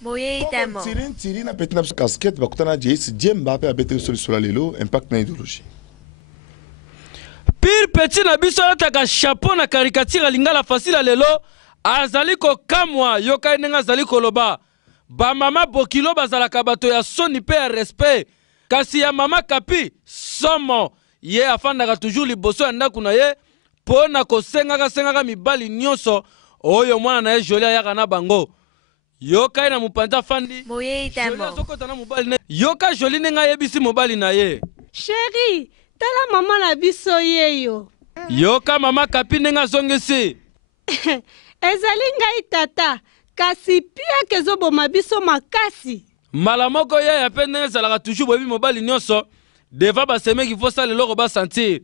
Moyetamo. Tiri na petina casquette bakutana jeisi Djemba pe abete sur lelo impact na idéologie. Pire petit na biso ataka chapeau na caricature lingala facile lelo azali ko kamwa yoka nenga azali koloba ba mama bokilo bazalaka bato ya soni pe ya respect kasi ya mama kapi somo ye afandaka toujours liboso ya ndaku na ye pona kosengaka mibali nyonso oyo mwana na ye Jolie ayaka na bango yoka na mupanta fandi yoka Jolie nenga yebisi mobali na ye chérie tala mama na biso yeyo yoka mama kapi nenga zongisi ezali ngai tata kasi pia kezoboma biso makasi mbala moko ye ya pe ndenge ezalaka toujours boyebi mobali nyonso deva basemeki fo sala eloko basentir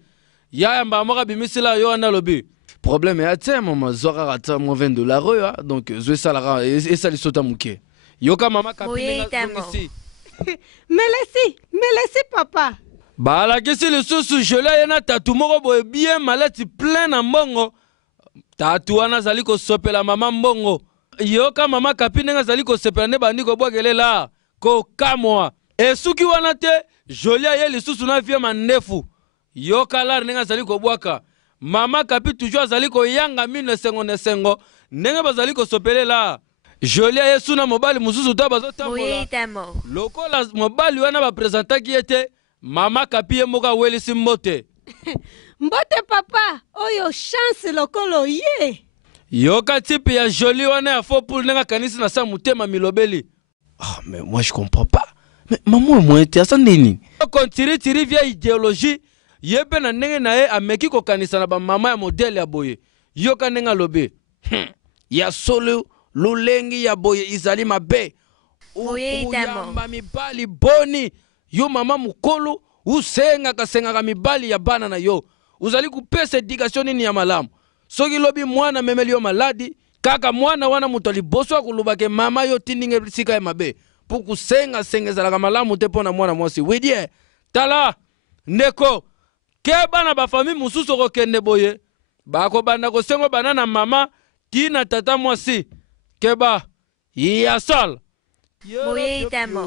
ya mbala moko abimisila yo wana alobi problème ya te mama zwaka ata mo $20 donc zwe salara esali sota muke yoka mama kapi ngisi melesi papa balakisi lisusu Jolie ye na tatu moko boye bien maleti plein na mbongo tatu wana azali kosopela mama mbongo yoka mama kapi ndenge azali kosepela nde bandi kobwakelela kokamwa esuki wana te Jolie ye lisusu na vie mandefu yoka lare ndenge azali kobwaka mama kapi toujours azali koyanga mino esengo ndenge bazali kosopelela Jolie ye suna mobali mususu ta bazotambola lokola mobali wana bapresentaki ye te mama kapi ye moko awelisi mbote mbote papa oyo chance lokolo ye yoka tipe ya Jolie wana ya faux pour ndenge kanisi na sa mutema milobeli mais moi je comprends pas mais maman moi était ça nini tiri via idéologie yebe na ndenge na ye ameki ko kanisa na ba mama ya modèle ya boye yoka ndenge lobe ya solo lulengi ya boye izali mabe uyamba mibali boni yo mama mukolo usengaka mibali ya bana na yo uzali kupesa éducation nini ya malamu soki lobi mwana memeli yo maladi kaka mwana wana muto liboso akulubake mama yo tindinge sika ya mabe pour kusenga ezalaka malamu te pona mwana mwasi widie tala ndeko ke bana ba famille mususu kokende boye bako banda kosengo bana na mama tina tata mwasi keba ya sal Moyetamo